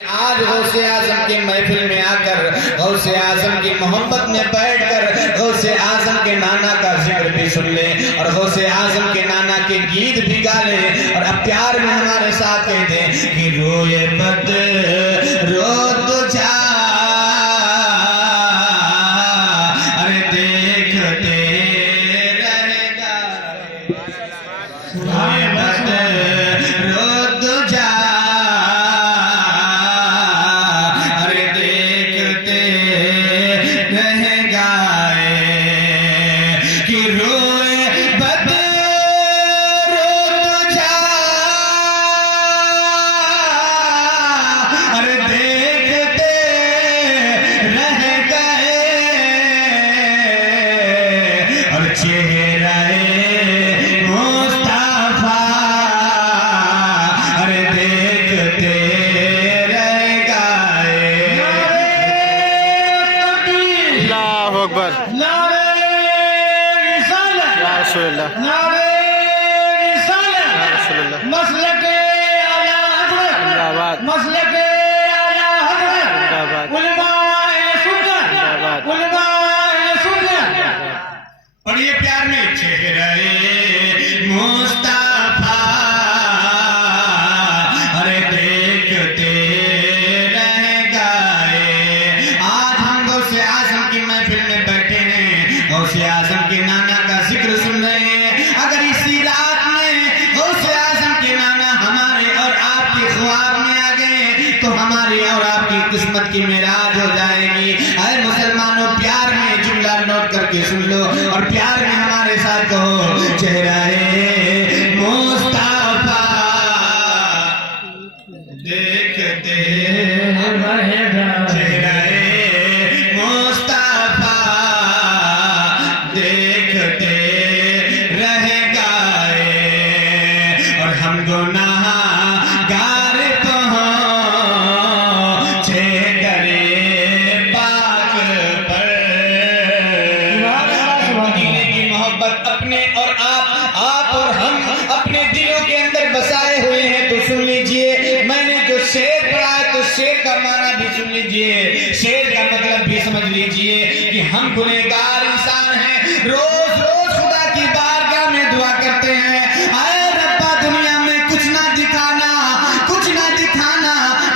آج غوث اعظم کی محفل میں آ کر غوث اعظم کی محبت میں بیٹھ کر غوث اعظم کے نانا کا ذکر بھی سن لیں اور غوث اعظم کے نانا کے گیت بھی گا لیں اور اب پیار میں ہمارے ساتھ کہہ دیں کہ روئے بد رو تو جا ارے دیکھتے رہے گا روئے بد رو تو جا بڑی پیار میں چہرے مصطفیٰ ارے دیکھتے رہ گئے آج ہم غوث اعظم کی محفل میں بیٹھے ہیں غوث اعظم کے نانا کا ذکر سن رہے ہیں اگر اسی رات میں غوث اعظم کے نانا ہمارے اور آپ کے خواب میں آ گئے تو ہماری اور آپ کی قسمت کی معراج ہو جائے گی اے مسلمانوں پیار میں جملہ نوٹ کر کے سن لو اور پیار میں ہمارے ساتھ کہو چہرہ مصطفیٰ دیکھتے رہے گا چہرہ مصطفیٰ دیکھتے رہے گا اور ہم گناہ گار اپنے اور آپ اور ہم اپنے دلوں کے اندر بسائے ہوئے ہیں تو سن لیجئے میں نے جو شعر پڑھا ہے تو شعر کا معنی بھی سن لیجئے شعر کا مطلب بھی سمجھ لیجئے کہ ہم گنہگار انسان ہیں روز روز خدا کی بارگاہ میں دعا کرتے ہیں اے ربا دنیا میں کچھ نہ دکھانا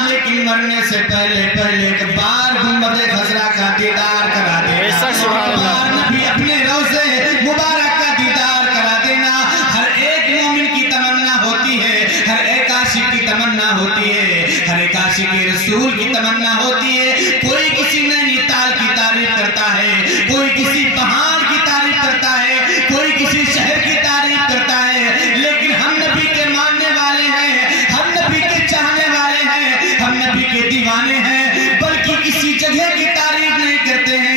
لیکن مرنے سے پہلے ایک بار گنبد خضرا کا دیدار کرا دینا نبی اپنے روضے مبارک کا دیدار کرا دینا ہر ایک مومن کی تمنا ہوتی ہے ہر ایک عاشق کی تمنا ہوتی ہے ہر ایک عاشق رسول کی تمنا ہوتی ہے کوئی کسی نینی تال کی تعریف کرتا ہے کوئی کسی پہاڑ کی تعریف کرتا ہے کوئی کسی شہر کی تعریف کرتا ہے لیکن ہم نبی کے ماننے والے ہیں ہم نبی کے چاہنے والے ہیں ہم نبی کے دیوانے ہیں بلکہ کسی جگہ کی تعریف نہیں کرتے ہیں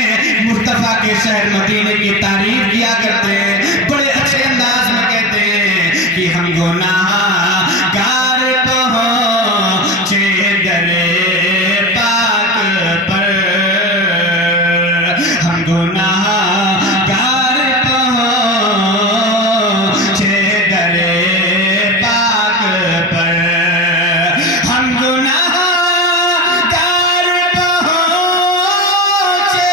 مصطفیٰ کے شہر مدینے کی تعریف کیا کرتے ہیں بڑے اچھے انداز میں کہتے ہیں کہ ہم گناہ گار پہنچے درے پاک پر ہم گناہ گار پہنچے درے پاک پر ہم گناہ گار پہنچے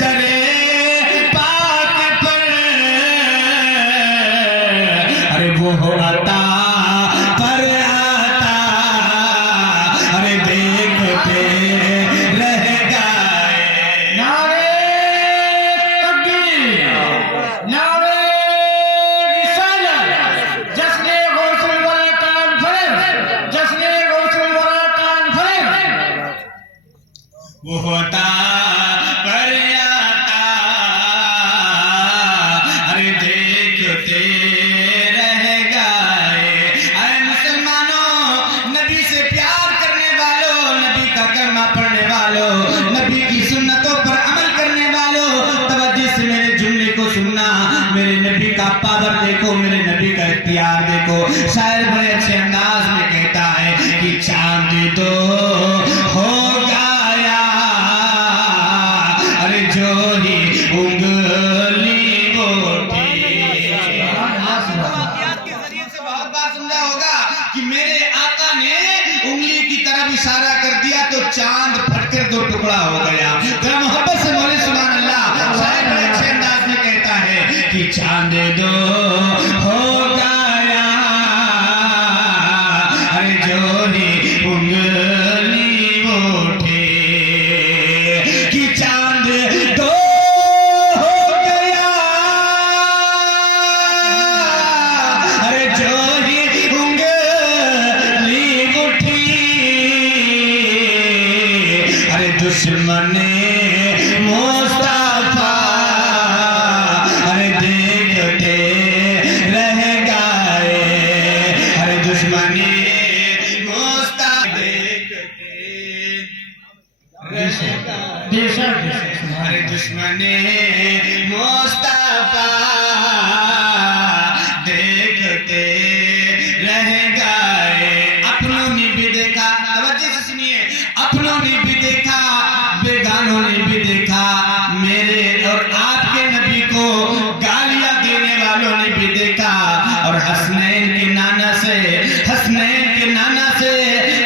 درے پاک پر ارے وہ عطا پر عطا ارے دیکھتے رہ گئے نعرہ تکبیر نعرہ رسالت جشن غوث الورا کانفرنس جشن غوث الورا کانفرنس وہ عطا پر عطا ارے دیکھتے پڑھنے والوں نبی کی سنتوں پر عمل کرنے والوں توجہ سے میرے جملے کو سننا میرے نبی کا پاور دیکھو میرے نبی کا اختیار دیکھو شاعر بڑے اچھے انداز میں کہتا ہے کہ چاند تو ہو گیا ارے جو ہی انگلی اٹھی آیات کے ذریعے سے بہت بار سمجھا ہوگا کہ میرے آقا نے انگلی کی طرف इशारा कर दिया तो चांद फटकर दो टुकड़ा हो गया। जरा मोहब्बत से बोले सुभान अल्लाह। शायद बड़े अच्छे अंदाज में कहता है कि चांद दो हो गया, अरे जो ही उंगली उठे, कि चांद दो हो गया, अरे जो ही उंगली उठी, अरे दुश्मन मुस्तफा, अरे देखते रह गए, अरे दुश्मन मुस्तफा देखते रह गए, अरे दुश्मन मुस्तफा देखते रह गए। अपनों ने भी देखा, तवज्जो से सुनिए, अपनों ने भी देखा, बेगानों ने भी देखा, मेरे और आपके नबी को गालियां देने वालों ने भी देखा, और हसनैन के नाना से, हसनैन के नाना से,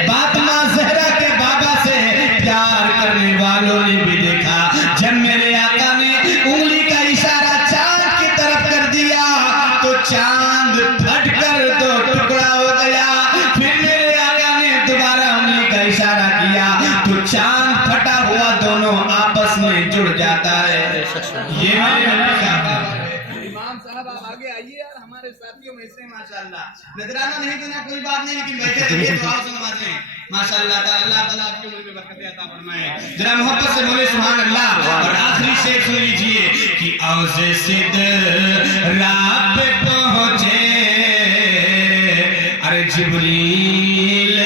फातिमा ज़हरा के बाबा से प्यार करने वालों ने भी देखा। जब मेरे आका ने उंगली का इशारा चांद की तरफ कर दिया तो चांद फटकर दो टुकड़ा हो गया। फिर मेरे आका ने दोबारा उंगली का इशारा किया तो चांद फटा हुआ दोनों आपस में जुड़ जाता है। ये मेरे नबी का इमाम साहब, आप आगे आइए यार, हमारे साथियों में से माशाअल्लाह। नजराना नहीं देना कोई बात नहीं, लेकिन बैठे रहिए तो आप नमाज़ें माशाअल्लाह। अल्लाह ताला आपकी उम्र में बरकत अता फरमाए। जरा मोहब्बत से बोले सुभान अल्लाह। और आखिरी शेर सुन लीजिए कि औज़े सिदरा पे पहुंचे, अरे जिब्रील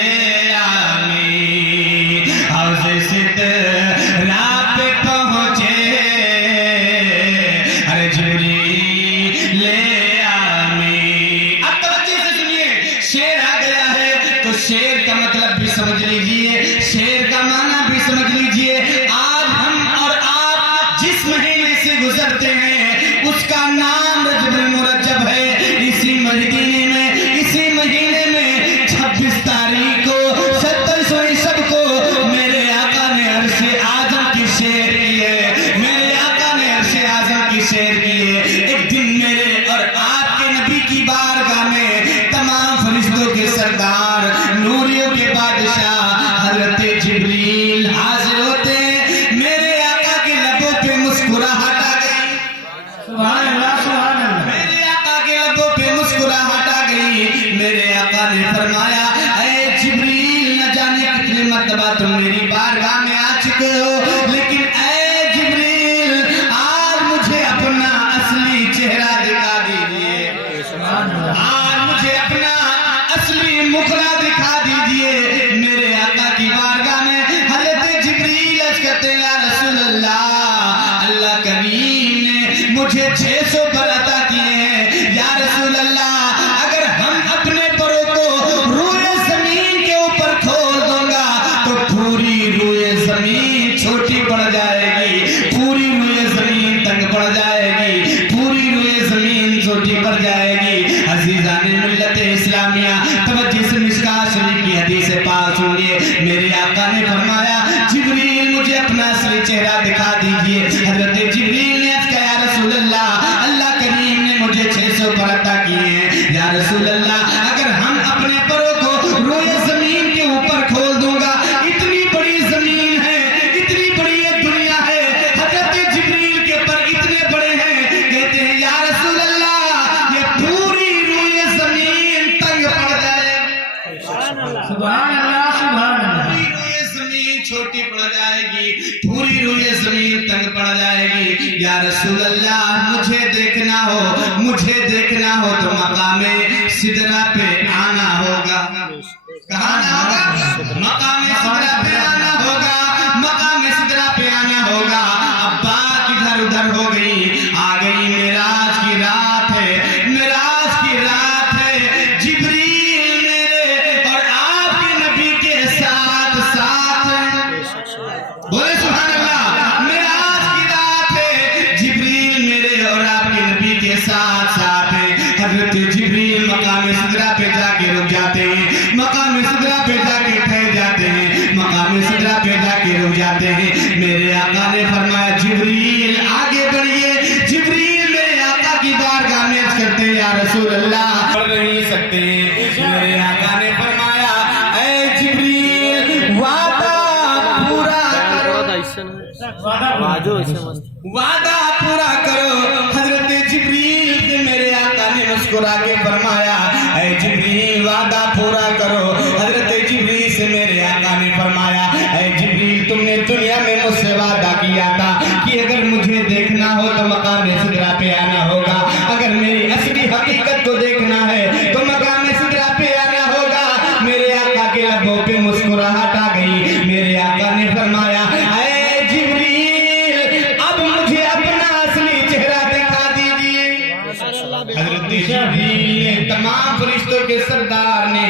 आमीन, औज़े सिदरा पे पहुंचे, अरे जिब्रील आमीन। अब तवज्जो से सुनिए, शेर आ गया है तो शेर का मतलब भी समझ लीजिए, शेर का माना भी समझ लीजिए। आज हम और आप जिस महीने से गुजरते हैं उसका नाम रजबुल मुरज्जब है। इसी महीने में 26 तारीख को 2700 ईसव को मेरे आका ने अर्शे आजम की शेर की है, मेरे आका ने अर्शे आजम की शेर की है। एक दिन मेरे और आपके नबी की बारगाह में तमाम फरिश्तों के सरदार, नूरियों के बादशाह हजरत जिब्रील हाजिर होते हैं। मेरे आका के लबों पे मुस्कुराहट आ गई, सुभान अल्लाह, सुभान अल्लाह। मेरे आका के लबों पे मुस्कुराहट आ गई। मेरे आका ने फरमाया, ऐ जिब्रील, न जाने कितने मर्तबा तुम मेरी बारगाह में आ चुके हो, लेकिन ऐ जिब्रील आज मुझे अपना असली चेहरा दिखा दीजिए, आज मुझे अपना असली मुखड़ा दिखा दीजिए। मेरे आका की बारगाह में हज़रत जिब्रील अर्ज़ करते हैं, या रसूल अल्लाह, अल्लाह करीम ने मुझे 600 पर अता किए हैं। या रसूल अल्लाह, अगर हम अपने परों को रूए ज़मीन के ऊपर खोल दूंगा तो पूरी रूए ज़मीन छोटी पड़ जाएगी, पूरी रूए ज़मीन तंग पड़ जाएगी, पूरी रूए ज़मीन छोटी पड़ जाएगी। अज़ीज़ाने मिल्लत इस्लामिया, तवज्जो से मिशकात शरीफ की हदीस पाक सुनिए। मेरे आका ने फरमाया, जिब्रील मुझे अपना असली चेहरा दिखा दीजिए। हज़रत जिब्रील ने अर्ज़ किया, या रसूल अल्लाह, अल्लाह करीम ने मुझे 600 पर अता किए हैं। या रसूल अल्लाह, अगर हम अपने परों को रोए ज़मीन के ऊपर खोल दूंगा, इतनी बड़ी ज़मीन है, इतनी बड़ी ये दुनिया है, हज़रत जिब्रील के पर इतने बड़े हैं। कहते हैं, या रसूल अल्लाह, ये पूरी रोए ज़मीन तंग पड़ जाएगी, सुभान अल्लाह, सुभान अल्लाह। पूरी रोए ज़मीन छोटी पड़ जाएगी, पूरी रोए ज़मीन तंग पड़ जाएगी। या रसूल अल्लाह, मुझे देखना हो, मुझे देखना हो तो मकामे सिदरा पे आना होगा। कहाँ आना होगा? मकामे सिदरा पे आना होगा, मकामे सिदरा पे आना होगा। अब बात इधर उधर हो गई, आ गई मेराज की रात है, मेराज की रात है। जिब्रील मेरे और आपके नबी के साथ साथ, बोले सुभान अल्लाह। मेराज की रात है, जिब्रील मेरे और आपके नबी के साथ साथ है। हजरत जिब्रील मकाम सिदरा पे जाके रुक जाते हैं, मकाम सिदरा पे जाके जाते हैं। मेरे आका ने फरमाया जिब्रील आगे बढ़िए। जिब्रील मेरे आका की बारगाह में अर्ज करते हैं या रसूल अल्लाह पढ़ नहीं सकते। मेरे आका ने फरमाया ऐ जिब्रील वादा पूरा करो, वादा पूरा करो। हजरत जिब्रील से मेरे आका ने मुस्कुरा के फरमाया ऐ जिब्रील वादा पूरा करो। हजरत जिब्रील से मेरे आका ने फरमाया ऐ जिब्रील तुमने दुनिया में मुझसे वादा किया था कि अगर मुझे देखना हो तो मकाम सिदरा पे आना होगा, अगर मेरी असली हकीकत को देखना है तो मकाम सिदरा पे आना होगा। मेरे आका के लबों पे मुस्कुराहट आ गई। मेरे आका ने फरमाया ऐ जिब्रील अब मुझे अपना असली चेहरा दिखा दीजिए। हजरत जिब्रील ने तमाम फरिश्तों के सरदार ने,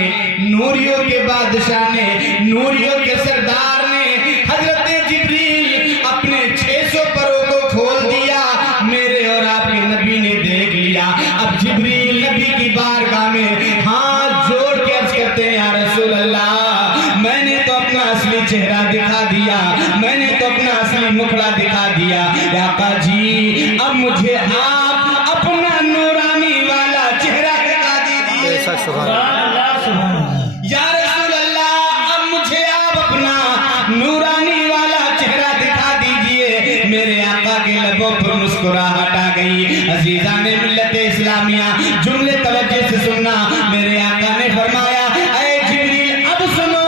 नूरियों के बादशाह ने, नूरियों के सरदार ने हजरत जिब्रील अपने 600 परों को खोल दिया। मेरे और आपके नबी ने देख लिया। अब जिब्रील नबी की बारगाह में हाथ जोड़ के अर्ज करते हैं या रसूल अल्लाह मैंने तो अपना असली चेहरा दिखा दिया, मैंने तो अपना असली मुखड़ा दिखा दिया। या आका जी अब मुझे आप अपना नूरानी वाला चेहरा दिखा दीजिए। या रसूल अल्लाह अब मुझे आप अपना नूरानी वाला चेहरा दिखा दीजिए। मेरे आका के लबों पर मुस्कुराहट आ गई। अजीजाने मिल्लत इस्लामिया जुमले तवज्जो से सुनना। मेरे आका ने फरमाया ऐ जिब्रील अब सुनो,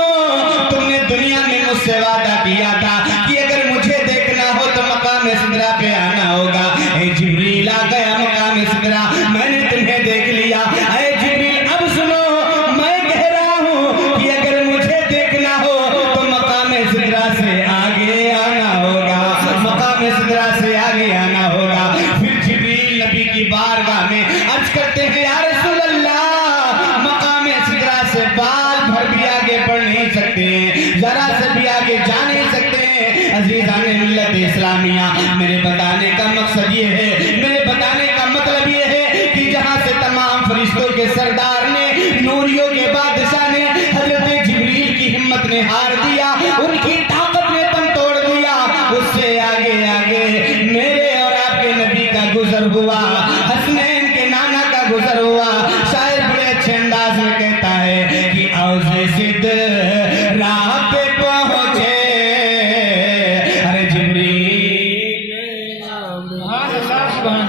तुमने दुनिया में मुझसे वादा किया था कि अगर मुझे देखना हो तो मकाम सिदरा पे आना होगा। ऐ जिब्रील आ गया मकाम सिदरा, मैंने तुम्हें देख लिया। ऐ जिब्रील अब सुनो, मैं कह रहा हूँ कि अगर मुझे देखना हो तो मकाम सिदरा से आगे आना होगा, मकाम सिदरा से आगे आना होगा। फिर जिब्रील नबी की बारगाह में अर्ज करते हैं या रसूल अल्लाह मकाम सिदरा से बाल भर भी आगे बढ़ नहीं सकते हैं, जरा से भी आगे जा नहीं सकते हैं। अजीजाने मिल्लत इस्लामिया मेरे बताने का मकसद ये है, मेरे बताने का मतलब ये है कि जहाँ से तमाम फरिश्तों के सरदार ने, नूरियों के बादशाह ने हजरत जिब्रील की हिम्मत ने हार दिया, उनकी ताकत ने दम तोड़ दिया, उससे आगे आगे मेरे और आपके नबी का गुजर हुआ, हसनैन के नाना का गुजर हुआ। शायर बड़े अच्छे अंदाज में कहता है कि औज़े सिदरा पे पहुंचे अरे जिब्रील,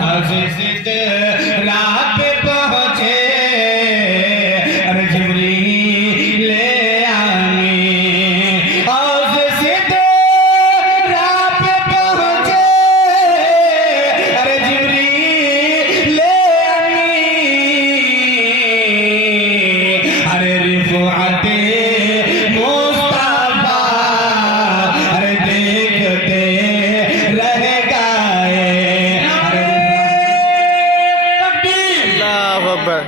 औज़े सिदरा पे पहुंचे अरे जिब्रील ले आनी, औज़े सिदरा पे पहुंचे अरे जिब्रील ले आनी, अरे रिफ़ाते मुस्तफ़ा अरे देखते रह गए। अल्लाहु अकबर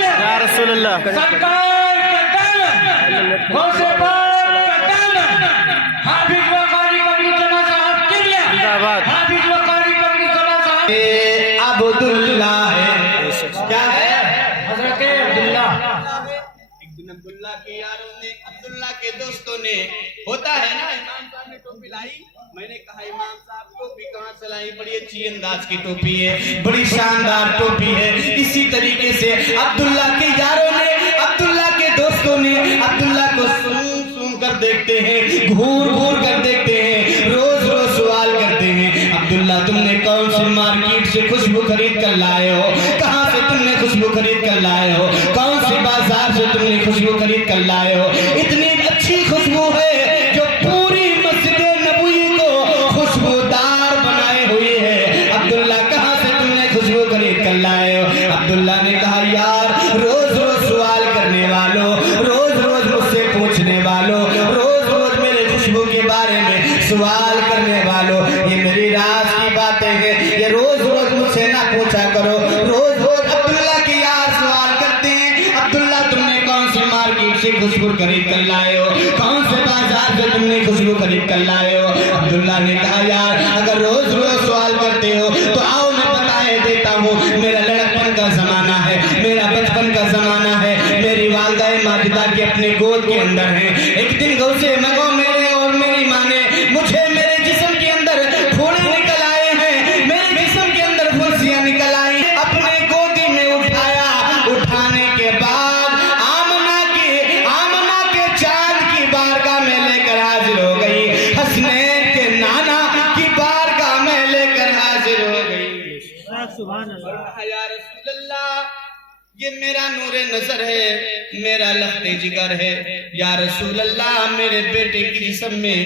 या रसूल अल्लाह। सरकार का दामन, गौसे पाक का दामन, हाफिज वकारी कमरी जना साहब किबला, जिंदाबाद। हाफिज वकारी कमरी जना साहब ये अब्दुल्ला है, क्या है? हजरत अब्दुल्ला। एक दिन अब्दुल्ला के यारों ने, अब्दुल्ला के दोस्तों ने, होता है ना इमाम साहब ने टोपी लाई, मैंने कहा इमाम साहब टोपी कहाँ से लाई, बड़ी अच्छी अंदाज की टोपी है, बड़ी शानदार टोपी है। इसी तरीके से अब्दुल्ला के यारों ने, अब्दुल्ला के दोस्तों ने अब्दुल्ला को सूंघ सूंघ कर देखते हैं, घूर घूर कर देखते हैं, रोज रोज सवाल करते हैं अब्दुल्ला तुमने कौन सी मार्केट से खुशबू खरीद कर लाए हो, कहाँ से तुमने खुशबू खरीद कर लाए हो, कौन सी बाजार से तुमने खुशबू खरीद कर लाए हो। इतनी अच्छी खुशबू है जो पूरी मस्जिद नबवी को खुशबूदार बनाए हुई है। अब्दुल्ला कहाँ से तुमने खुशबू खरीद कर लाए हो। अब्दुल्ला ने कहा यार रोज रोज सवाल करने वालों, रोज रोज मुझसे पूछने वालों, रोज रोज मेरे खुशबू के बारे में सवाल करने वालों, ये मेरी राज की बातें हैं, ये रोज रोज मुझसे ना पूछा करो। रोज रोज अब्दुल्ला की यार सवाल करते हैं अब्दुल्ला तुमने कौन सी मार्केट से खुशबू खरीद कर लाए हो, कौन से बाजार से तुमने खुशबू खरीद कर लाए हो। अब्दुल्ला ने कहा यार अगर रोज रोज सवाल करते हो तो आओ मैं बताए देता हूँ। मेरा लड़कपन का जमाना है, मेरा बचपन का जमाना है, मेरी वालिदा माजिदा के अपने گود کے اندر ہیں. ایک دن غوث مگو میرے اور میری ماں نے مجھے میرے جسم کے اندر پھوڑے نکل آئے ہیں, میرے جسم کے اندر پھنسیاں نکل آئی, اپنے گودی میں اٹھایا. اٹھانے کے بعد آمنہ کے چاند کی بارگاہ میں لے کر حاضر ہو گئی, حسنین کے نانا کی بارگاہ میں لے کر حاضر ہو گئی. یا رسول اللہ یہ میرا نور نظر ہے, میرا لخت جگر ہے. یا رسول اللہ میرے بیٹے کی جسم میں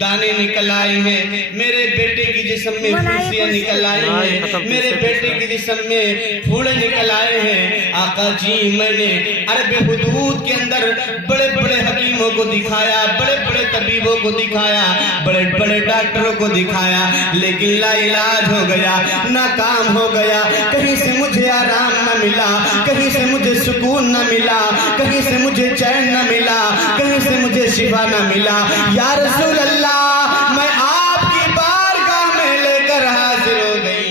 دانے نکل آئے ہیں, میرے بیٹے کی جسم میں پھنسیاں نکل آئی ہیں, میرے بیٹے کی جسم میں پھوڑے نکل آئے ہیں. آقا جی میں نے عرب حدود کے اندر بڑے بڑے حکیموں کو دکھایا, بڑے بڑے طبیبوں کو دکھایا, بڑے بڑے ڈاکٹروں کو دکھایا, لیکن لا علاج ہو گیا, ناکام ہو گیا. کہیں سے مجھے آرام نہ ملا, کہیں سے مجھے سکون نہ ملا, کہیں سے مجھے چین نہ ملا, کہیں سے مجھے شفا نہ ملا. یا رسول اللہ میں آپ کی بارگاہ میں لے کر حاضر ہو گئی.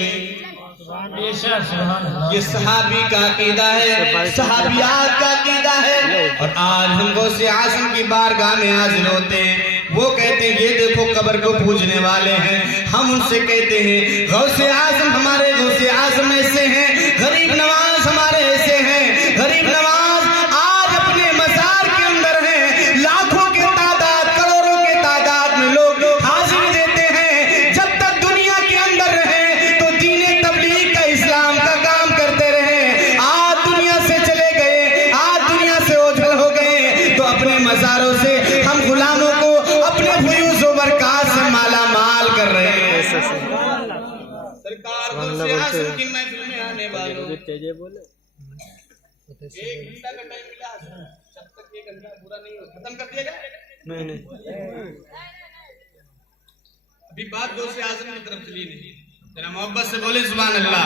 یہ صحابی کا عقیدہ ہے, صحابیات کا عقیدہ ہے. اور آج ہم غوث اعظم کی بارگاہ میں حاضر ہوتے ہیں, وہ کہتے ہیں یہ دیکھو قبر کو پوجنے والے ہیں. ہم ان سے کہتے ہیں غوث اعظم ہمارے غوث اعظم ایسے ہیں, غریب نواز ہمارے ایسے ہیں, غریب نواز آج اپنے مزار کے اندر ہیں, لاکھوں کے تعداد, کروڑوں کے تعداد میں لوگ حاضری دیتے ہیں. جب تک دنیا کے اندر رہیں تو دین تبلیغ کا, اسلام کا کام کرتے رہیں. آج دنیا سے چلے گئے, آج دنیا سے اوجھل ہو گئے, تو اپنے مزاروں سے ہم غلاموں کو اپنے فیوز و برکات سے مالا مال کر رہے ہیں. سرکار غوث اعظم کی محفل میں آنے والوں ایک گھنٹہ کا ٹائم ملا, جب تک یہ گھنٹہ پورا نہیں ہو ختم کر دیا جائے. نہیں ابھی بات غوث اعظم کی طرف چلی نہیں, ذرا محبت سے بولے سبحان اللہ.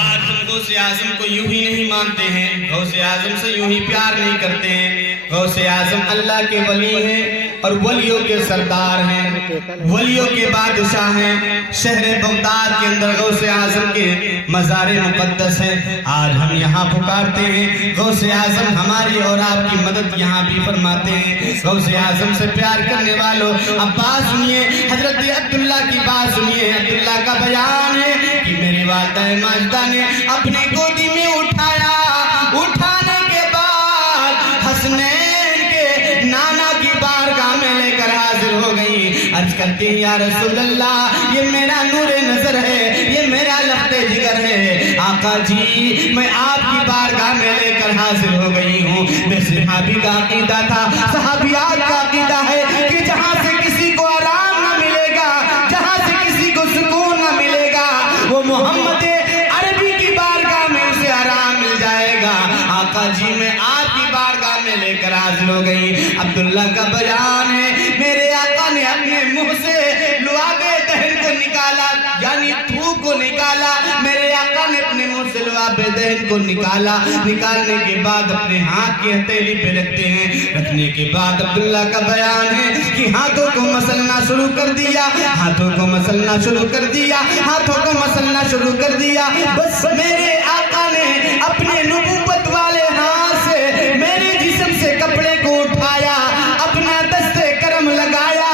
آج ہم غوث اعظم کو یوں ہی نہیں مانتے ہیں, غوث اعظم سے یوں ہی پیار نہیں کرتے ہیں. غوث اعظم اللہ کے ولی ہیں اور ولیوں کے سردار ہیں, ولیوں کے بادشاہ ہیں. شہر بغداد کے اندر غوث اعظم کے مزار مقدس ہیں. آج ہم یہاں پکارتے ہیں غوث اعظم ہماری اور آپ کی مدد یہاں بھی فرماتے ہیں. غوث اعظم سے پیار کرنے والوں اب بات سنیے, حضرت عبداللہ کی بات سنیے. عبداللہ کا بیان ہے کہ میری والدہ ماجدہ نے اپنی گودی میں اٹھایا, اٹھانے کے بعد حسنین کے نانا کی بارگاہ میں لے کر حاضر ہو گئی. عرض کرتی ہیں یا رسول اللہ یہ میرا نور نظر ہے, یہ میرا لخت جگر ہے. آقا جی میں آپ کی بارگاہ میں لے کر حاضر ہو گئی ہوں. میں صحابی کا عقیدہ تھا, صحابیات کا عقیدہ ہے کہ جہاں سے کسی کو آرام نہ ملے گا, جہاں سے کسی کو سکون نہ ملے گا, وہ محمد عربی کی بارگاہ میں اسے آرام مل جائے گا. آقا جی میں آپ کی بارگاہ میں لے کر حاضر ہو گئی. عبداللہ کا بیان ہے میرے آقا نے اپنے منہ سے لعاب دہن کو نکالا, یعنی تھوک کو نکالا. میرے آقا نے اپنے منہ سے لعاب دہن کو نکالا, نکالنے کے بعد اپنے ہاتھ کی ہتھیلی پہ رکھتے ہیں. رکھنے کے بعد عبداللہ کا بیان ہے کہ ہاتھوں کو مسلنا شروع کر دیا, ہاتھوں کو مسلنا شروع کر دیا, ہاتھوں کو مسلنا شروع کر دیا. بس میرے آقا نے اپنے نبوت والے ہاتھ سے میرے جسم سے کپڑے کو اٹھایا, اپنا دستے کرم لگایا.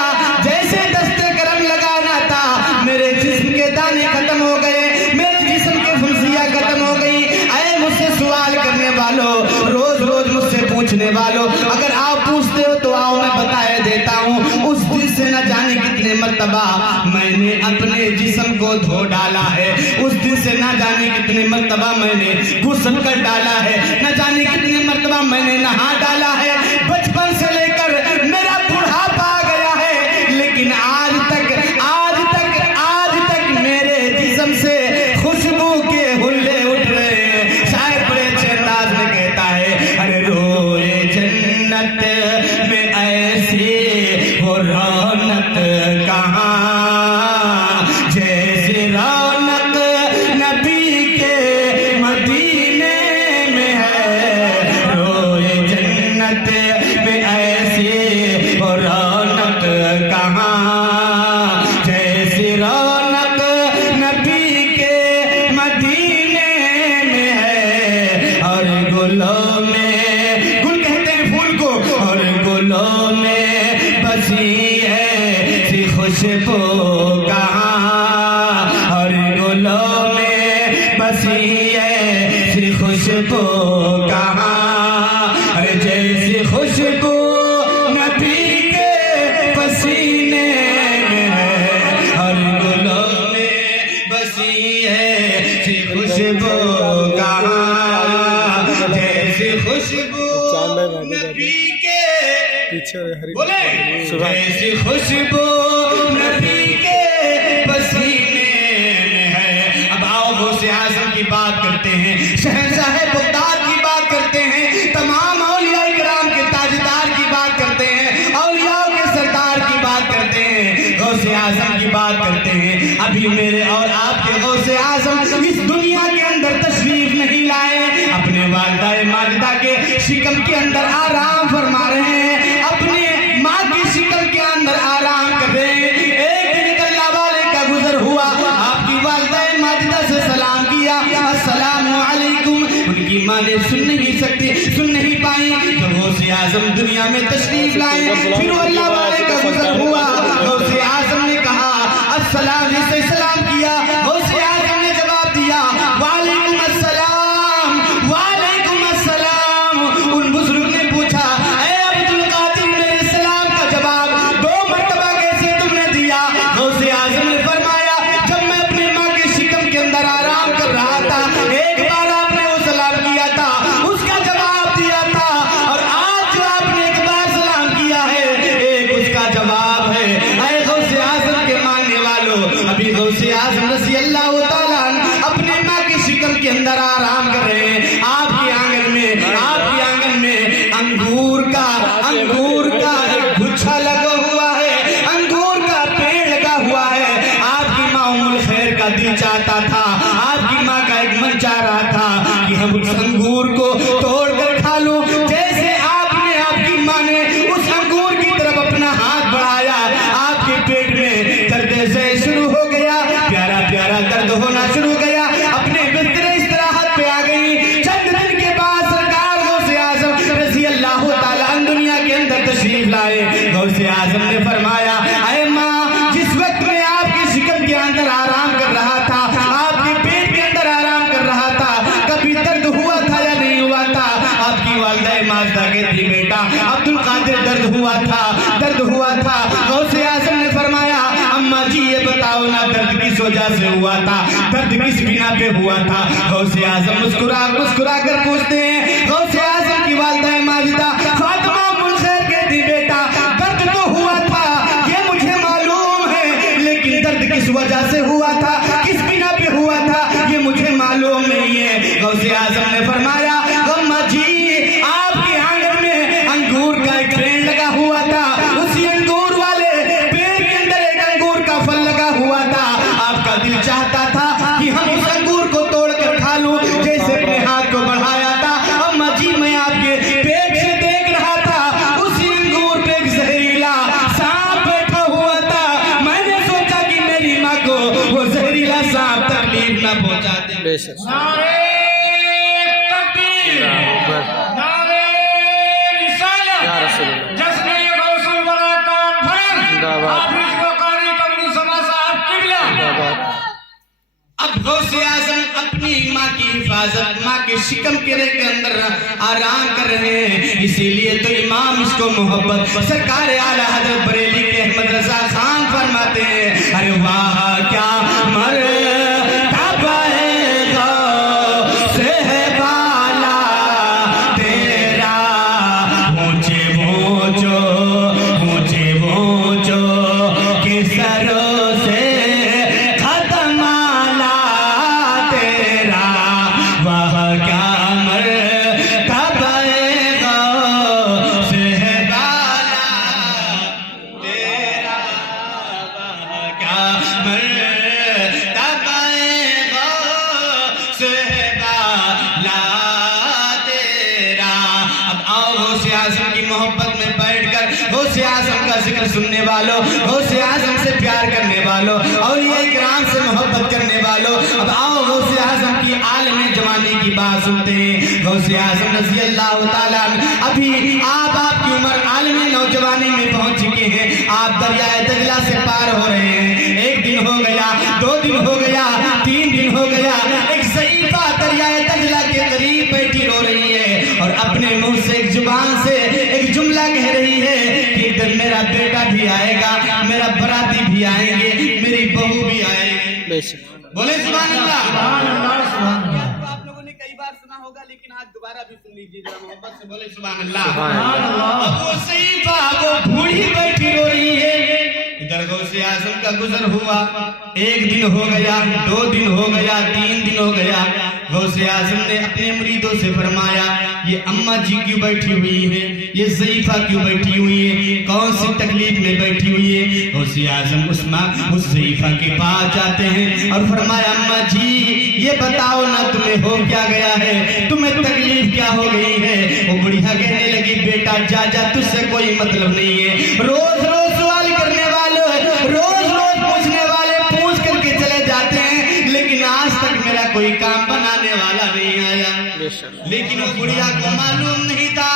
جیسے دستے کرم لگانا تھا میرے جسم کے دانے ختم ہو گئے, میرے جسم کے پھنسیاں ختم ہو گئی. اے مجھ سے سوال کرنے والوں, روز روز مجھ سے پوچھنے والوں, اگر آپ پوچھتے ہو تو آؤ میں بتایا دیتا ہوں. اس دن سے نہ جانے کتنے مرتبہ میں نے اپنے جسم کو دھو ڈالا ہے, اس دن سے نہ جانے کتنے مرتبہ میں نے غسل کر ڈالا ہے, نہ جانے کتنے مرتبہ میں نے نہا ڈالا ہے. بچپن سے لے کر میرا بڑھاپا آ گیا ہے, لیکن آج تک میرے جسم سے خوشبو کے ہلے اٹھ رہے ہیں. شاعر بڑے اچھے انداز میں کہتا ہے ارے روئے جنت میں ایسی وہ رونق کہاں, جیسے رونق نبی کے مدینے میں ہے. روئے جنت میں ایسی وہ رونق کہاں, جیسے رونق نبی کے مدینے میں ہے. اور گلوں میں, گل کہتے ہیں پھول کو, नबी के पीछे हरी बोले जैसी खुशबू नबी के पसीने में है। अब आओ गौसे आज़म की बात करते हैं, शहंशाह बगदाद की बात करते हैं, तमाम औलिया इकराम के ताजदार की बात करते हैं, औलियाओं के सरदार की बात करते हैं, गौसे आज़म की बात करते हैं। अभी मेरे और आपके गौसे आज़म इस दुनिया के अंदर तशरीफ नहीं लाए, अपने वालिदा माजिदा के शिकम के अंदर आराम फरमा रहे हैं, अपने माँ की शिकम के अंदर आराम कर रहे हैं। एक दिन एक अल्लाह वाले का गुजर हुआ, आपकी वालिदा माजिदा से सलाम किया, अस्सलामु अलैकुम। उनकी माँ ने सुन नहीं पाई, तो गौसे आज़म दुनिया में तशरीफ लाए। फिर वो अल्लाह वाले का गुजर हुआ, गौसे आज़म ने कहा अस्सलाम, जिसे सलाम किया, गौसे आज़म ने जवाब दिया वालेकुम अस्सलाम, वालेकुम अस्सलाम। उन बुजुर्ग ने पूछा ऐ अब्दुल कादिर, मेरे सलाम का जवाब 2 मरतबा कैसे तुमने दिया? गौसे आज़म ने फरमाया जब मैं अपने माँ के शिकम के अंदर आराम कर रहा था, एक बार आपने वो सलाम किया था, उसका जवाब दिया था, और आज जो आपने एक बार सलाम किया है, एक उसका जवाब है। ऐ गौसे आज़म के मानने वालों, अभी गौसे आज़म रज़ी अल्लाह तआला अपने माँ के शिकम के अंदर आराम कर रहे हैं। आपके आंगन में अंगूर का एक गुच्छा लगा हुआ है, अंगूर का पेड़ लगा हुआ है। आपकी माँ उम्मुल खैर का दिल चाहता था, आपकी माँ का एक मन चाह रहा था कि हम उस अंगूर को तोड़ कर खा लूं। जैसे आपकी माँ ने उस अंगूर की तरफ अपना हाथ बढ़ाया, आपके पेट में दर्द से शुरू हो गया, प्यारा प्यारा दर्द होना शुरू हो गया, अपने बिस्तर इस्तराहत पे आ गई। चंद दिन के बाद सरकार गौसे आज़म रज़ी अल्लाह तआला दुनिया के अंदर तशरीफ लाए। गौसे आज़म ने फरमाया ऐ माँ, जिस वक्त मैं आपकी शिकम के अंदर आराम कर रहा था, आपके पेट के अंदर आराम कर रहा था, कभी दर्द हुआ था या नहीं हुआ था? आपकी वालिदा माजिदा कहती बेटा अब्दुल कादिर दर्द हुआ था। गौसे आज़म ने फरमाया अम्मा जी ये बताओ ना, दर्द किस वजह से हुआ था, दर्द किस बिना पे हुआ था? गौसे आज़म मुस्कुरा कर पूछते हैं। गौसे आज़म की वालिदा माजिदा फातिमा उम्मुल खैर कहती बेटा दर्द तो हुआ था, ये मुझे मालूम है, लेकिन दर्द किस वजह से हुआ था, किस बिना पे हुआ था, ये मुझे मालूम नहीं है। गौसे आज़म ने फरमाया अम्मा जी आपके आंगन में अंगूर का एक पेड़ लगा हुआ था, उसी अंगूर वाले पेड़ के अंदर एक अंगूर का फल लगा हुआ था, आपका दिल चाहता था कि हम उस अंगूर को तोड़ कर खा लूं। जैसे अपने हाथ को बढ़ाया था अम्मा जी, मैं आपके पेट से देख रहा था, उसी अंगूर पे एक जहरीला सांप बैठा हुआ था। मैंने सोचा कि मेरी माँ को वो जहरीला सांप तकलीफ न पहुंचा दे। बेशक नारे तकबीर, नारे रिसालत, या रसूल अल्लाह, जश्न गौसुल बरा कॉन्फ्रेंस, जिंदाबाद, हाफिज वकारी कमरू समा साहब किबला। जिंदाबाद। अब गौसे आज़म अपनी माँ की हिफाजत, माँ के शिकम के अंदर आराम कर रहे हैं, इसीलिए तो इमाम इसको मोहब्बत सरकार आला हज़रत बरेली के अहमद रज़ा खान फरमाते हैं अरे वाह क्या मर्तबा है गौसे बाला तेरा, ऊंचे ऊंचो के सरों से खत्म आला तेरा, वह क्या मर्तबा है गौसे बाला तेरा, वह क्या मर्तबा है गौसे बाला तेरा। अब आओ गौसे आज़म की मोहब्बत में बैठकर गौसे आज़म का जिक्र सुनने वालों, गौसे आज़म से प्यार करने वालों, औलिया इकराम से मोहब्बत करने वालों, अब आओ गौसे आज़म की आलम जवानी की बात सुनते हैं। गौसे आज़म रज़ी अल्लाह तआला अभी आपकी उम्र आलम नौजवानी में पहुंच चुके हैं, आप दरियाए दजला से पार हो रहे हैं। 1 दिन हो गया, 2 दिन हो गया, 3 दिन हो गया, एक ज़ईफ़ा दरियाए दजला के करीब बैठी रो रही है और अपने मुंह से एक जुबान से एक जुमला कह रही है कि एक दिन मेरा बेटा भी आएगा, मेरा बराती भी आएंगे, मेरी बहू भी आएगी। बेशक बोले सुभान अल्लाह। सुभान अल्लाह, सुभान अल्लाह। आप लोगों ने कई बार सुना होगा, लेकिन नात दोबारा भी सुन लीजिए जरा मोहब्बत से बोले सुभान अल्लाह। सुभान अल्लाह। अब वो सईफा वो बूढ़ी बैठी रो रही है, इधर गौसे आजम का गुजर हुआ, 1 दिन हो गया, 2 दिन हो गया, 3 दिन हो गया। गौसे आजम ने अपने मुरीदों से फरमाया ये अम्मा जी क्यों बैठी हुई है, ये सईफा क्यों बैठी हुई है, कौन सी तकलीफ में बैठी हुई है। गौसे आजम उस सईफा के पास जाते हैं और फरमाया अम्मा जी ये बताओ ना तुम्हें हो क्या गया है, तुम्हें तकलीफ क्या हो गई है। वो बुढ़िया कहने लगी बेटा जा जा तुझसे कोई मतलब नहीं है, रोज रोज सवाल करने वाले, रोज रोज पूछने वाले पूछ करके चले जाते हैं, लेकिन आज तक मेरा कोई काम बनाने वाला नहीं आया। लेकिन वो बुढ़िया को मालूम नहीं था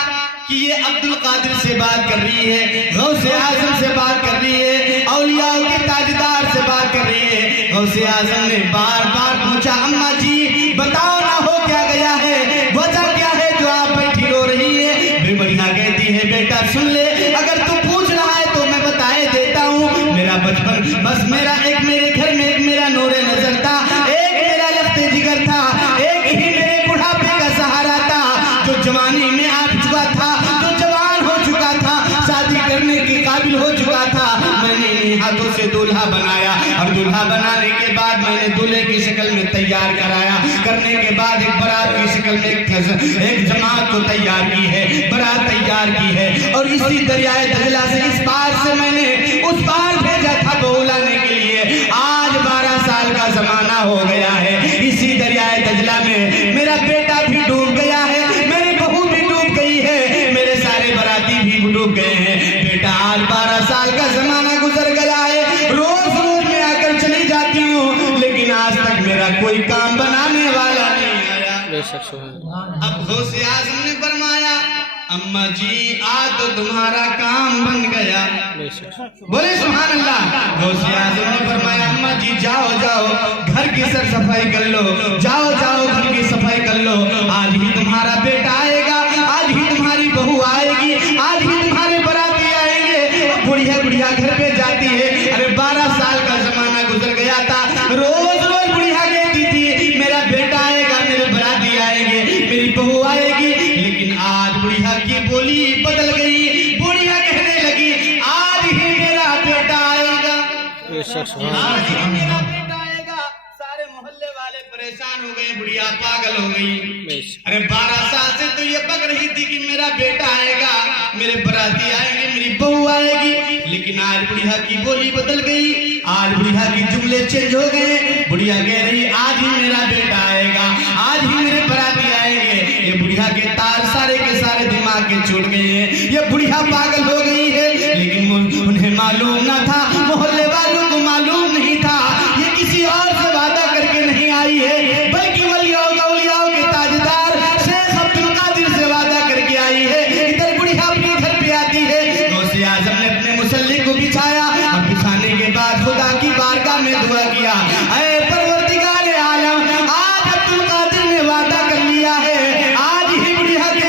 कि ये अब्दुल कादिर से बात कर रही है, गौसे आजम से बात कर रही है, औलियाओं के ताजदार से बात कर रही है। गौसे आजम ने बार बार पूछा अम्मा जी बताओ ना हो क्या गया है, वजह क्या है जो आप बैठी रो रही है। बुढ़िया कहती है बेटा सुन ले, अगर तू पूछ रहा है तो मैं बताए देता हूँ। मेरा बचपन बस मेरा एक मेरे घर में एक मेरा नूरे नजर था, एक मेरा लफ्ते जिगर था, एक ही मेरे बुढ़ापे का सहारा था जो जवानी में आ चुका था, जो जवान हो चुका था, शादी करने के काबिल हो चुका था। मैंने इन्हीं हाथों से दूल्हा बनाया और दूल्हा बनाने के बाद मैंने दूल्हे की शक्ल में तैयार कराया, करने के बाद एक बारात की शक्ल में एक जमात को तैयार की है, बारात तैयार की है। और इसी दरियाए दजला से इस पार से मैंने उस पार भेजा था बहू लाने के लिए। आज 12 साल का जमाना हो गया है, इसी दरियाए दजला में मेरा बेटा भी डूब गया है, मेरी बहू भी डूब गई है, मेरे सारे बाराती भी डूब गए हैं। बेटा आज 12 साल का जमाना गुजर गया है, रोज रोज मैं आकर चली जाती हूँ, लेकिन आज तक मेरा कोई काम बनाने वाला नहीं आया। अब गौसे आजम ने फरमाया अम्मा जी आज तो तुम्हारा काम बन गया, बोले सुभान अल्लाह। गौसे आजम ने फरमाया अम्मा जी जाओ जाओ घर की सर सफाई कर लो, जाओ जाओ घर की सफाई कर लो, आज ही तुम्हारा बेटा आएगा, आज ही तुम्हारी बहू आएगी, आज ही तुम्हारे बराती आएंगे। बुढ़िया बुढ़िया घर पे जाती है, अरे 12 साल का जमाना गुजर गया था, रोज रोज बुढ़िया कहती थी मेरा बेटा आएगा, मेरे बराती आएंगे, मेरी बहू आएगी। लेकिन आज बुढ़िया की बोली बदल गई, बुढ़िया कहने लगी आज ही मेरा बेटा आएगा, आज ही मेरा बेटा आएगा। सारे मोहल्ले वाले परेशान हो गए, बुढ़िया पागल हो गई। अरे 12 साल से तो ये बक रही थी कि मेरा बेटा आएगा, मेरे बराती आएंगे, मेरी बहू आएगी, लेकिन आज बुढ़िया की बोली बदल गई, आज बुढ़िया की जुमले चेंज हो गए। बुढ़िया कह रही आज ही मेरा बेटा आएगा, आज ही मेरे बराती आएंगे। ये बुढ़िया के तार सारे के सारे दिमाग के छूट गए हैं, ये बुढ़िया पागल हो गई है। लेकिन उन्हें मालूम न था, मोहल्ले वालों को मालूम नहीं था, ये किसी और से वादा करके नहीं आई है, बल्कि औलियाओं के ताजदार शेख अब्दुल कादिर से वादा करके आई है। इधर बुढ़िया अपने घर पे आती है, गौसे आजम ने अपने मुसल्ले को बिछाया और बिछाने के बाद खुदा की बारगाह में दुआ किया, ऐ परवरदिगार आलम आज अब्दुल कादिर ने वादा कर लिया है, आज ही बुढ़िया के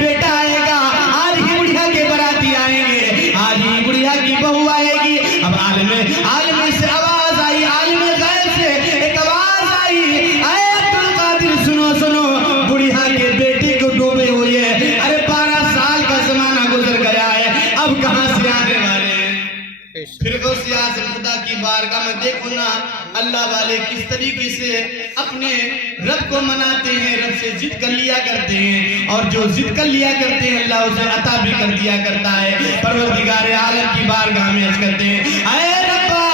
बेटा आएगा, आज ही बुढ़िया के बराती आएंगे, आज ही बुढ़िया की बहू आएगी। अब आलम से आवाज आई, आलिम गैब से एक आवाज आई, ऐ अब्दुल कादिर सुनो सुनो बुढ़िया के बेटे को डूबे हुए है, अरे 12 साल का जमाना गुजर गया है, अब कहां से आने वाले हैं। फिर गौसे आजम खुदा की बारगाह में देखो ना अल्लाह वाले किस तरीके से अपने रब को मनाते हैं, रब से जिद कर लिया करते हैं, और जो जिद कर लिया करते हैं अल्लाह उसे अता भी कर दिया करता है। परवरदिगार आलम की बारगाह में अर्ज करते हैं ऐ रब्बा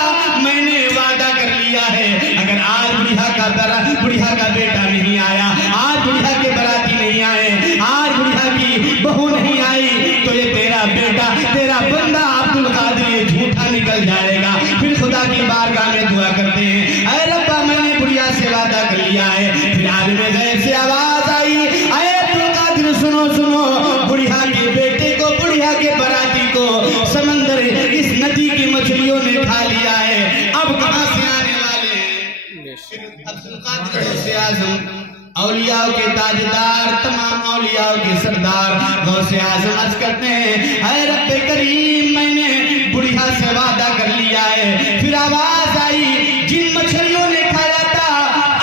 मैंने वादा कर लिया है, अगर आज बुढ़िया का बेटा नहीं आया, आज बुढ़िया के बराती नहीं आए, आज बुढ़िया की बहू नहीं आई, तो ये तेरा बेटा तेरा बंदा अब्दुल कादिर ये झूठा निकल जाएगा। फिर खुदा की बारगाह में दुआ करते हैं ऐ रब्बा मैंने बुढ़िया से वादा कर लिया है। फिर आलिम गैब से आवाज आई, ऐ अब्दुल कादिर सुनो सुनो बुढ़िया के बेटे को, बुढ़िया के बराती को समंदर इस नदी की मछलियों ने खा लिया है, अब कहां से आने वाले हैं। फिर अब्दुल कादिर गौसे आजम औलियाओं के ताजदार, तमाम औलियाओं के सरदार गौसे आजम अर्ज करते हैं ऐ रब्बे करीम मैंने बुढ़िया से वादा कर लिया है। फिर आवाज आई जिन मछलियों ने खाया था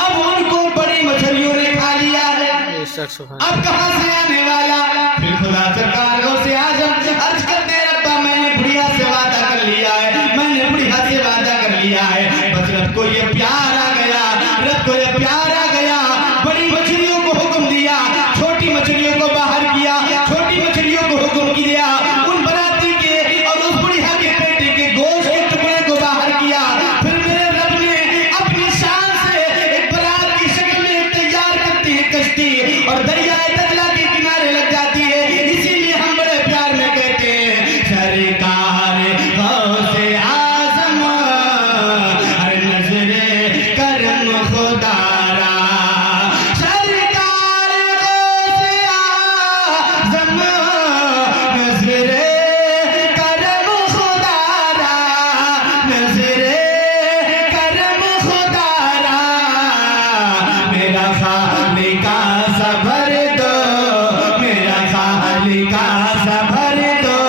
अब उनको बड़ी मछलियों ने खा लिया है। अब कहां से आने वाला, फिर खुदा सरकार गौ से आजम अर्ज करते रब्बा मैंने बुढ़िया से वादा कर लिया है, मैंने बुढ़िया से वादा कर लिया है, बस रब को ये प्यार आ गया, रब को ये प्यार आ गया, बड़ी मछलियों को हुक्म दिया, छोटी मछलियों को बाहर किया, छोटी मछलियों को हुक्म किया, उन बराती के और उस बुढ़िया के पेटे के गोश्त के टुकड़े को बाहर किया, फिर मेरे रब ने अपनी शान से एक बरात की शक्ल में तैयार करती है कश्ती और दरियाए दजला के किनारे लग जाती है। इसीलिए हम बड़े प्यार में कहते हैं सरकार गौसे आज़म हर नजरे करम खुदारा, सरकार गौसे आज़म नजरे करम खुदारा, नजरे करम खुदारा, मेरा खालिका सबर दो, मेरा खालिका सबर दो,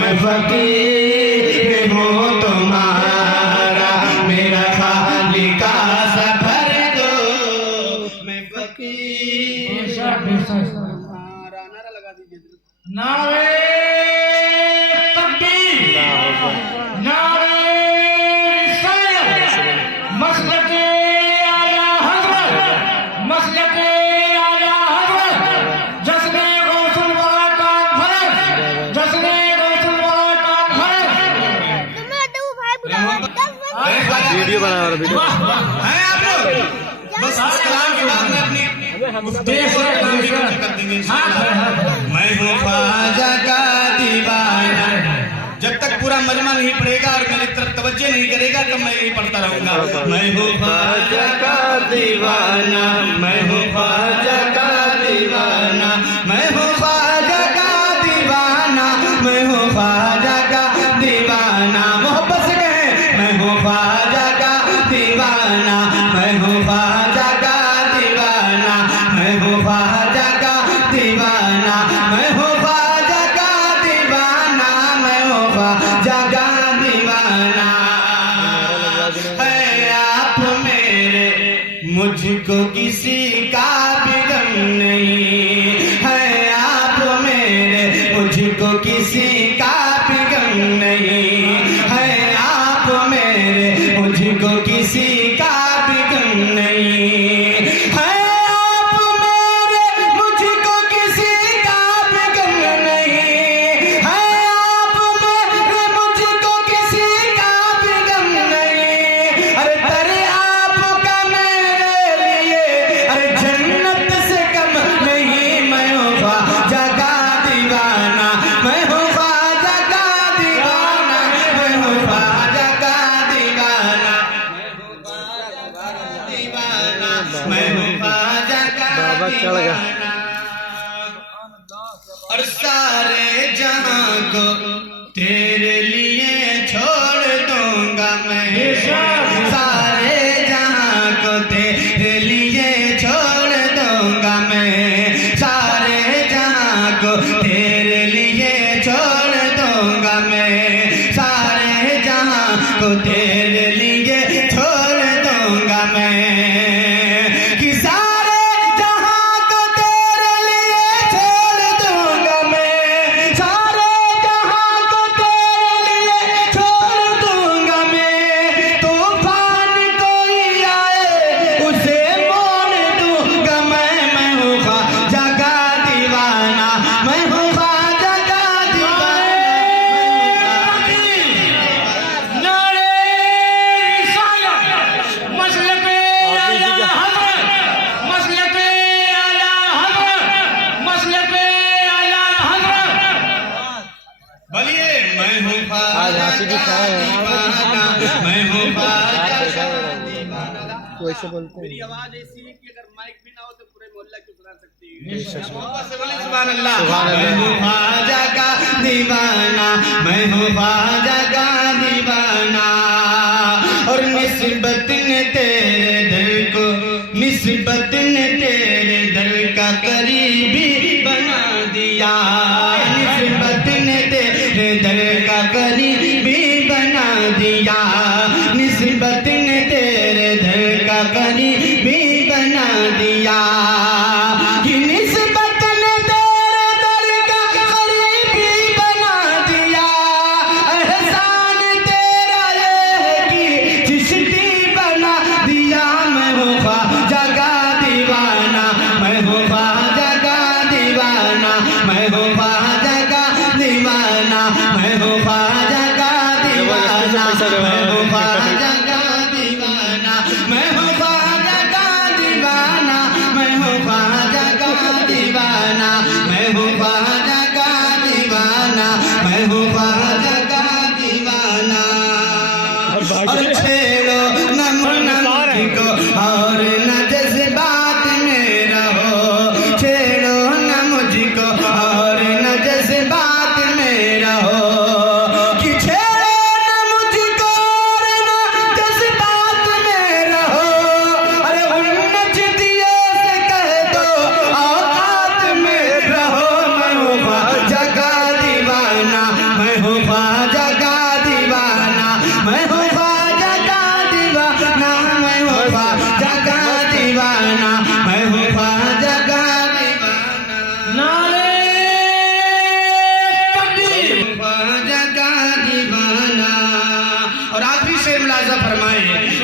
मैं फकीर हूँ तुम्हारा, मेरा खालिका सबर दो, मैं फकीर तुम्हारा। नारा लगा दीजिए। नारे तकबीर, नारे रिसालत, मसलके आला हज़रत, मसलके आला हज़रत, जश्न-ए गौसुल वरा का फर्ज, जश्न-ए गौसुल वरा का फर्ज। वीडियो बना रहा वीडियो हैं आप लोग? बस कलाम के बाद में अपनी देश और कलाम भी कर देंगे इंशाअल्लाह। मैं हूँ ख्वाजा का दीवाना, जब तक पूरा मजमा नहीं पड़ेगा और मेरी तरफ तवज्जो नहीं करेगा तब मैं नहीं पढ़ता रहूंगा। मैं हूँ ख्वाजा का दीवाना, मैं हूँ ख्वाजा का दीवाना, मैं हूँ ख्वाजा का दीवाना, मैं हूँ ख्वाजा का दीवाना, मोहब्बत से कहें मैं हूँ ख्वाजा का दीवाना, मैं हूँ ख्वाजा का दीवाना, मैं हूँ ख्वाजा का दीवाना, मैं हूँ ख्वाजा का दीवाना, मैं हूँ ख्वाजा का दीवाना। है आप मेरे मुझको किसी का भी गम नहीं, है आप मेरे मुझको किसी का भी गम नहीं, है आप मेरे मुझको किसी का भी गम नहीं, है आप मेरे मुझको किसी का भी गम नहीं, है आप मेरे मुझको किसी का भी गम नहीं। अरे तेरे आपका मेरे लिए अरे जन्नत से कम नहीं, मैं हूँ ख्वाजा का दीवाना, मैं हूँ ख्वाजा का दीवाना, मैं हूँ ख्वाजा का दीवाना, मैं हूँ ख्वाजा का बाबा चढ़ गया। दीवाना। और सारे जहां को तेरे लिए छोड़ दूंगा मैं, सारे जहां को तेरे लिए छोड़ दूंगा मैं, सारे जहां को तेरे लिए छोड़ दूंगा मैं, सारे जहां को तेरे लिए छोड़ दूंगा मैं, कि सारे जहां को तेरे लिए छोड़ दूंगा मैं, सारे जहां को तेरे लिए छोड़ दूंगा मैं, तूफान कोई आए उसे मोड़ दूंगा मैं हूँ ख्वाजा का दीवाना, मैं हूँ ख्वाजा का दीवाना। नारे रिसालत, मसलके आला हज़रत, मसलके आला हज़रत, मसलके आला हज़रत। बोलिए मैं हूँ आज ख्वाजा हाथी भी का खाए हैं। दीवाना, मैं हूँ ख्वाजा का दीवाना। तो ऐसे बोलते हैं। आवाज ऐसी है कि अगर माइक भी ना हो तो पूरे मोहल्ला क्यों सुना सकती है। मोहब्बत से बोलिए सुभान अल्लाह। मैं हूँ ख्वाजा का दीवाना, मैं हूँ ख्वाजा का दीवाना, और निस्बत ने तेरे दर को, निस्बत ने तेरे दर का करीबी बना दिया, निस्बत ने तेरे दर का करीबी बना दिया, निस्बत ने तेरे दर का करीबी बना दिया। मैं हूँ ख्वाजा का दीवाना, मैं हूँ ख्वाजा का दीवाना, मैं हूँ ख्वाजा का दीवाना, मैं हूँ ख्वाजा का दीवाना, मैं हूँ ख्वाजा का दीवाना, मैं हूँ ख्वाजा का दीवाना। और छेड़ो न मुझी को और न जज्बात में रहो, छेड़ो न मुझको और न जज्बात में रहो, कि छेड़ो न मुझको और न जज्बात में रहो। अरे उन नजदियों से कह दो औकात में रहो। मैं हूँ ख्वाजा का दीवाना, मैं हूँ ख्वाजा का दीवाना, मैं हूँ ख्वाजा का दीवाना, मैं हूँ ख्वाजा का दीवाना, मैं हूँ ख्वाजा का दीवाना। नारे तकबीर। ख्वाजा का दीवाना। और आखिरी शेर मुलाजा फरमाए,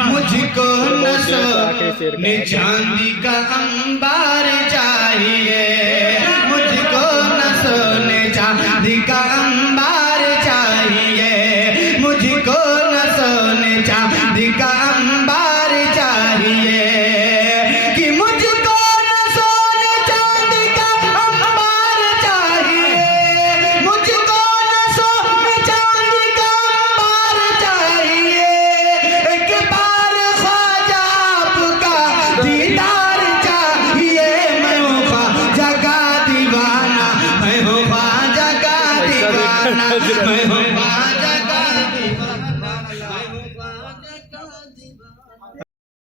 मुझको न सोने चांदी का अंबार चाहिए, मुझको न सोने चांदी का अंबार चाहिए, मुझको न सोने चांदी का अंबार चाहिए, कि मुझको न सोने चांदी का अंबार चाहिए, मुझको न सोने चांदी का अंबार चाहिए। एक बार ख्वाजा आपका दीदार चाहिए। मैं हूँ ख्वाजा का दीवाना, मैं हूँ ख्वाजा का दीवाना, मैं